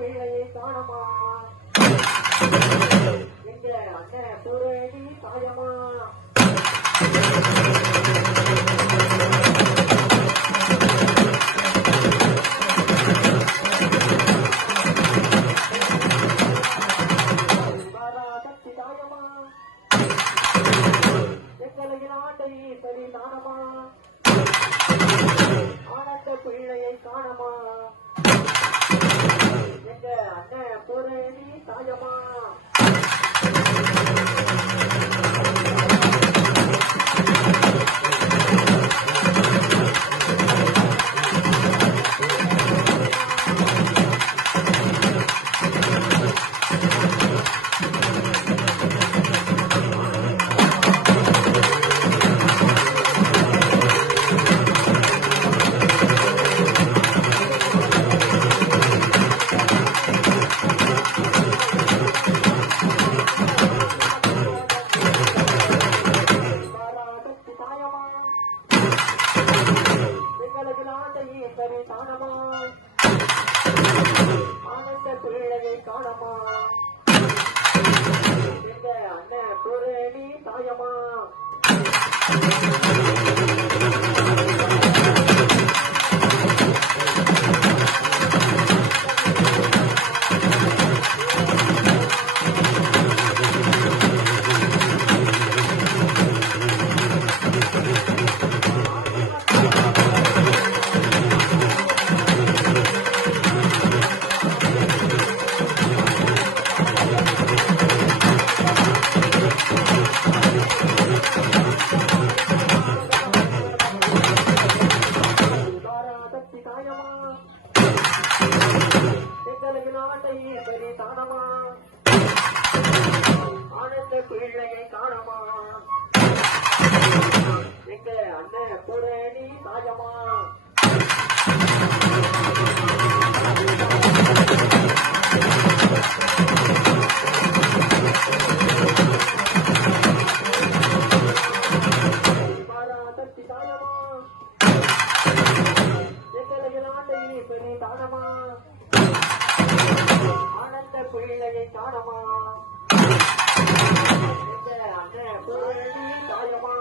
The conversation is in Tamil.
பிள்ளையை காணமா எங்க அண்ணன் புரணி தாயமா சக்தி தாயமா எங்களின் ஆண்டை சரி தானமா ஆனந்த பிள்ளையை காணமா எங்க அண்ணன் புரணி தாயமா தானமா ஆனந்த பிள்ளையை காணமா எங்க அண்ணன் புரணி தாயமா தானமா ஆனந்த பிள்ளையை காணமா எங்க அண்ணன் புரணி தாயமா சக்தி தாயமா எங்களின் ஆண்டை பெரிய தானமா ஆனந்த பிள்ளையை காணமா எங்க அண்ணன் புரணி தாயமா